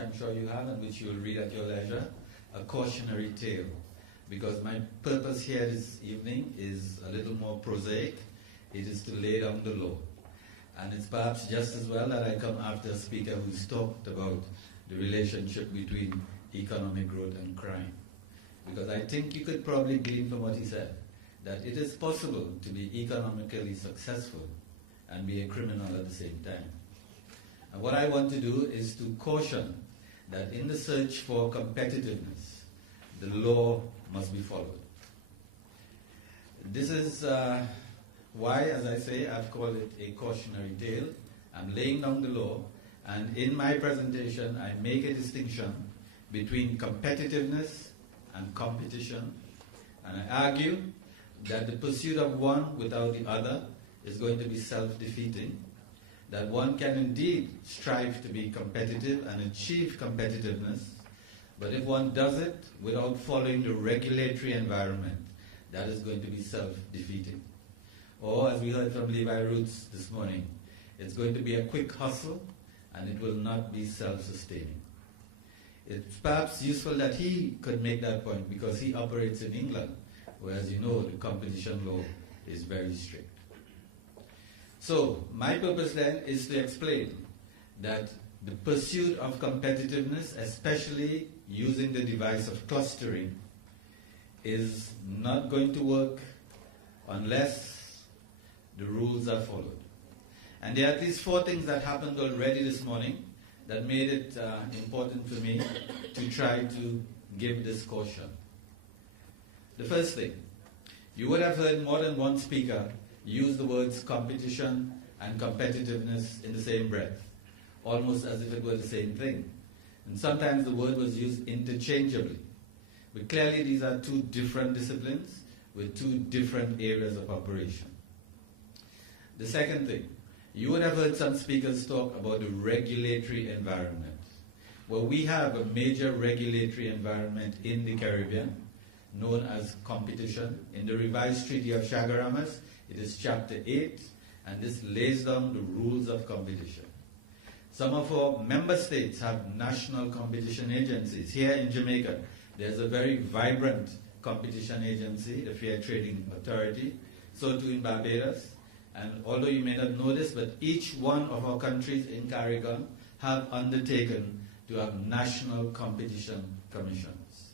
I'm sure you have and which you'll read at your leisure, a cautionary tale. Because my purpose here this evening is a little more prosaic. It is to lay down the law. And it's perhaps just as well that I come after a speaker who's talked about the relationship between economic growth and crime. Because I think you could probably glean from what he said that it is possible to be economically successful and be a criminal at the same time. And what I want to do is to caution that in the search for competitiveness, the law must be followed. This is why, as I say, I've called it a cautionary tale. I'm laying down the law, and in my presentation, I make a distinction between competitiveness and competition, and I argue that the pursuit of one without the other is going to be self-defeating, that one can indeed strive to be competitive and achieve competitiveness, but if one does it without following the regulatory environment, that is going to be self-defeating. Or, as we heard from Levi Roots this morning, it's going to be a quick hustle and it will not be self-sustaining. It's perhaps useful that he could make that point because he operates in England, where, as you know, the competition law is very strict. So, my purpose then is to explain that the pursuit of competitiveness, especially using the device of clustering, is not going to work unless the rules are followed. And there are at least 4 things that happened already this morning that made it important for me to try to give this caution. The first thing, you would have heard more than one speaker use the words competition and competitiveness in the same breath, almost as if it were the same thing. And sometimes the word was used interchangeably. But clearly these are 2 different disciplines with 2 different areas of operation. The second thing, you would have heard some speakers talk about the regulatory environment. Well, we have a major regulatory environment in the Caribbean known as competition. In the revised Treaty of Chaguaramas, it is Chapter 8, and this lays down the rules of competition. Some of our member states have national competition agencies. Here in Jamaica, there's a very vibrant competition agency, the Fair Trading Authority, so too in Barbados. And although you may not know this, but each one of our countries in CARICOM have undertaken to have national competition commissions.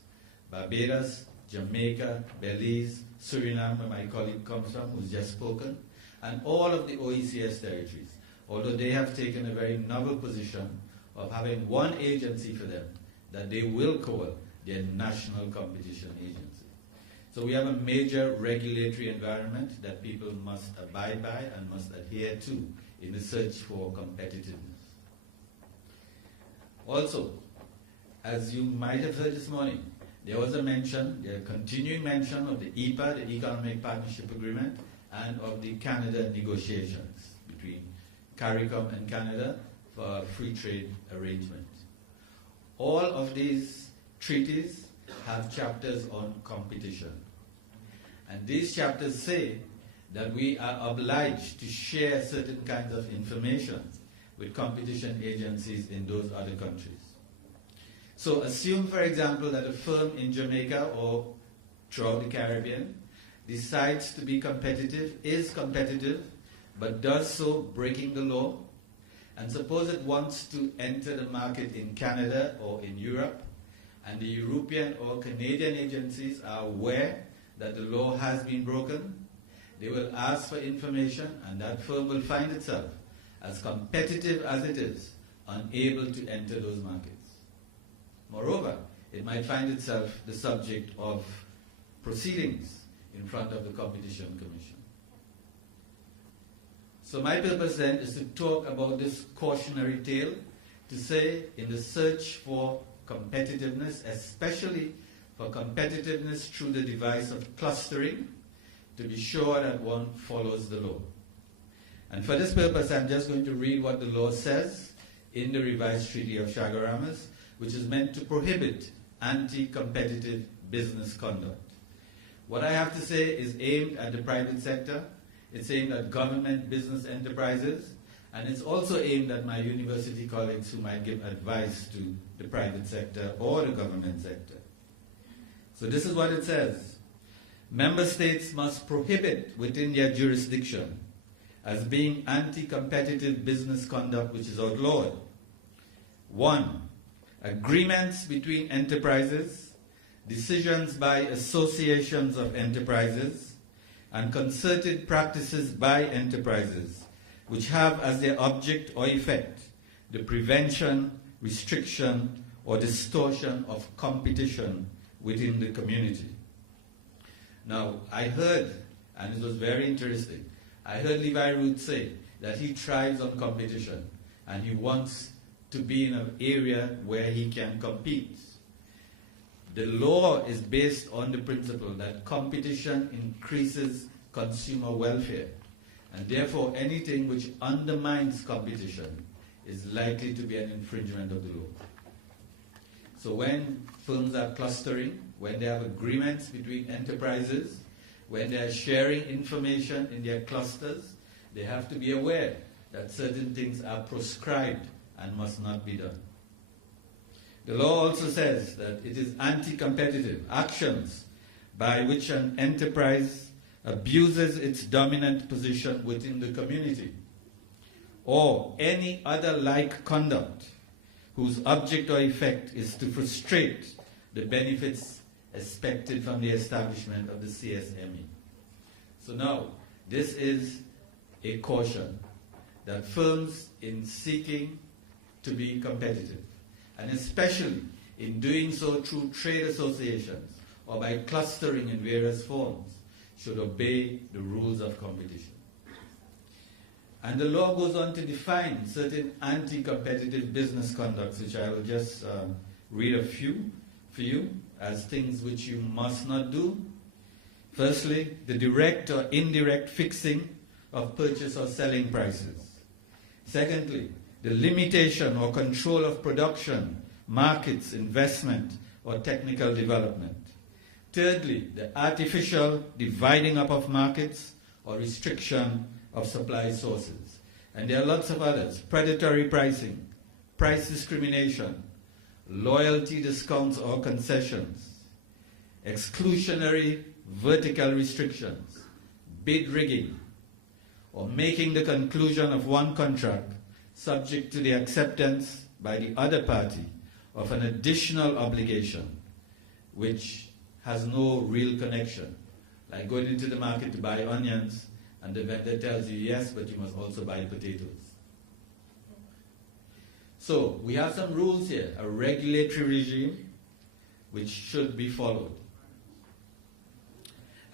Barbados, Jamaica, Belize, Suriname, where my colleague comes from, who's just spoken, and all of the OECS territories, although they have taken a very novel position of having one agency for them that they will call their national competition agency. So we have a major regulatory environment that people must abide by and must adhere to in the search for competitiveness. Also, as you might have heard this morning, there was a continuing mention of the EPA, the Economic Partnership Agreement, and of the Canada negotiations between CARICOM and Canada for a free trade arrangement. All of these treaties have chapters on competition. And these chapters say that we are obliged to share certain kinds of information with competition agencies in those other countries. So assume, for example, that a firm in Jamaica or throughout the Caribbean decides to be competitive, is competitive, but does so breaking the law. And suppose it wants to enter the market in Canada or in Europe, and the European or Canadian agencies are aware that the law has been broken. They will ask for information, and that firm will find itself, as competitive as it is, unable to enter those markets. Moreover, it might find itself the subject of proceedings in front of the Competition Commission. So my purpose then is to talk about this cautionary tale, to say in the search for competitiveness, especially for competitiveness through the device of clustering, to be sure that one follows the law. And for this purpose, I'm just going to read what the law says in the revised Treaty of Chaguaramas, which is meant to prohibit anti-competitive business conduct. What I have to say is aimed at the private sector, it's aimed at government business enterprises, and it's also aimed at my university colleagues who might give advice to the private sector or the government sector. So this is what it says. Member states must prohibit within their jurisdiction as being anti-competitive business conduct which is outlawed. 1. Agreements between enterprises, decisions by associations of enterprises, and concerted practices by enterprises which have as their object or effect the prevention, restriction, or distortion of competition within the community. Now, I heard, and it was very interesting, I heard Levi Root say that he thrives on competition and he wants to be in an area where he can compete. The law is based on the principle that competition increases consumer welfare, and therefore anything which undermines competition is likely to be an infringement of the law. So when firms are clustering, when they have agreements between enterprises, when they are sharing information in their clusters, they have to be aware that certain things are proscribed and must not be done. The law also says that it is anti-competitive actions by which an enterprise abuses its dominant position within the community, or any other like conduct whose object or effect is to frustrate the benefits expected from the establishment of the CSME. So now, this is a caution that firms in seeking to be competitive, and especially in doing so through trade associations or by clustering in various forms, should obey the rules of competition. And the law goes on to define certain anti-competitive business conducts, which I will just read a few for you as things which you must not do. Firstly, the direct or indirect fixing of purchase or selling prices. Secondly, the limitation or control of production, markets, investment, or technical development. Thirdly, the artificial dividing up of markets or restriction of supply sources. And there are lots of others: predatory pricing, price discrimination, loyalty discounts or concessions, exclusionary vertical restrictions, bid rigging, or making the conclusion of one contract subject to the acceptance by the other party of an additional obligation which has no real connection, like going into the market to buy onions and the vendor tells you, yes, but you must also buy potatoes. So we have some rules here, a regulatory regime which should be followed.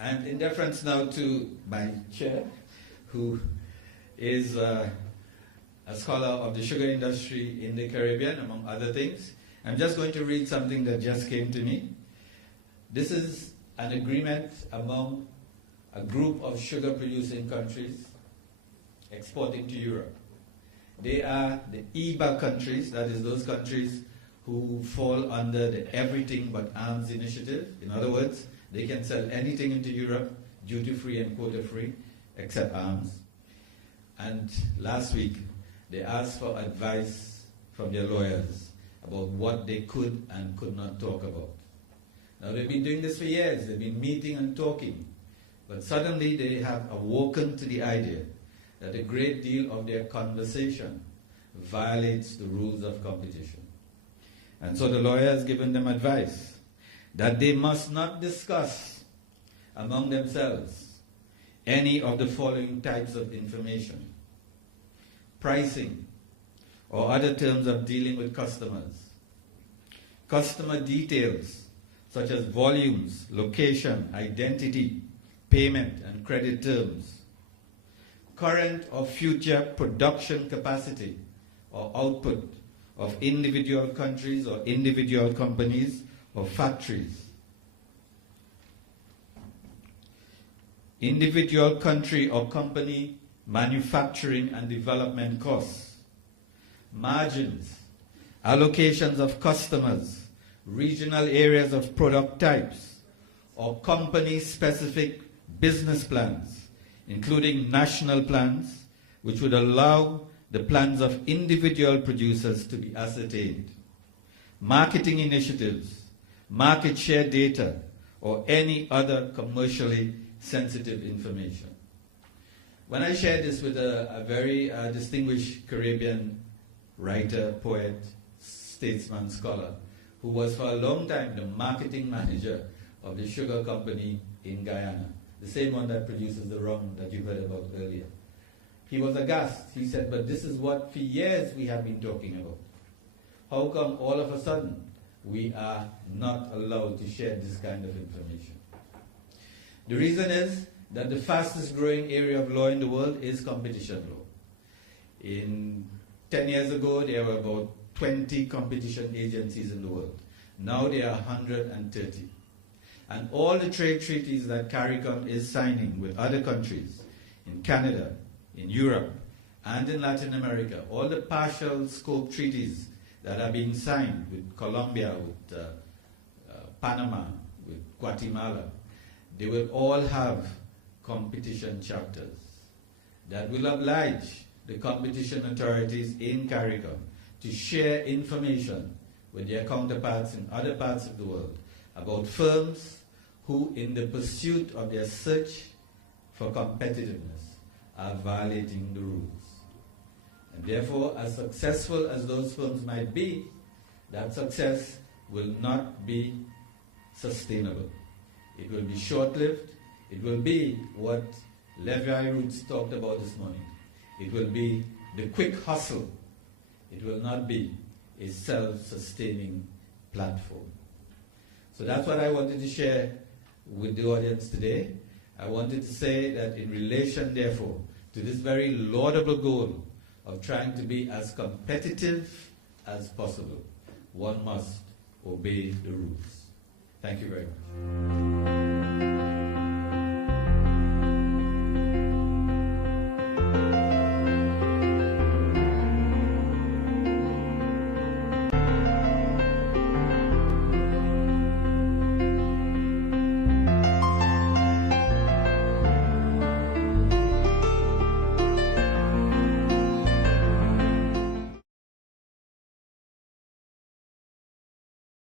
And in deference now to my chair, who is a scholar of the sugar industry in the Caribbean, among other things, I'm just going to read something that just came to me. This is an agreement among a group of sugar-producing countries exporting to Europe. They are the EBA countries, that is those countries who fall under the Everything But Arms initiative. In other words, they can sell anything into Europe, duty-free and quota-free, except arms. And last week, they asked for advice from their lawyers about what they could and could not talk about. Now, they've been doing this for years. They've been meeting and talking. But suddenly, they have awoken to the idea that a great deal of their conversation violates the rules of competition. And so the lawyer has given them advice that they must not discuss among themselves any of the following types of information: pricing or other terms of dealing with customers, customer details such as volumes, location, identity, payment, and credit terms, current or future production capacity or output of individual countries or individual companies or factories, individual country or company manufacturing and development costs, margins, allocations of customers, regional areas of product types, or company-specific business plans, including national plans, which would allow the plans of individual producers to be ascertained. marketing initiatives, market share data, or any other commercially sensitive information. When I shared this with a very distinguished Caribbean writer, poet, statesman, scholar, who was for a long time the marketing manager of the sugar company in Guyana, the same one that produces the rum that you heard about earlier. He was aghast. He said, but this is what for years we have been talking about. How come all of a sudden we are not allowed to share this kind of information? The reason is that the fastest growing area of law in the world is competition law. 10 years ago, there were about 20 competition agencies in the world. Now there are 130. And all the trade treaties that CARICOM is signing with other countries, in Canada, in Europe, and in Latin America, all the partial scope treaties that are being signed with Colombia, with Panama, with Guatemala, they will all have competition chapters that will oblige the competition authorities in CARICOM to share information with their counterparts in other parts of the world about firms who, in the pursuit of their search for competitiveness, are violating the rules. And therefore, as successful as those firms might be, that success will not be sustainable. It will be short-lived. It will be what Levi Roots talked about this morning. It will be the quick hustle. It will not be a self-sustaining platform. So that's what I wanted to share with the audience today. I wanted to say that in relation, therefore, to this very laudable goal of trying to be as competitive as possible, one must obey the rules. Thank you very much.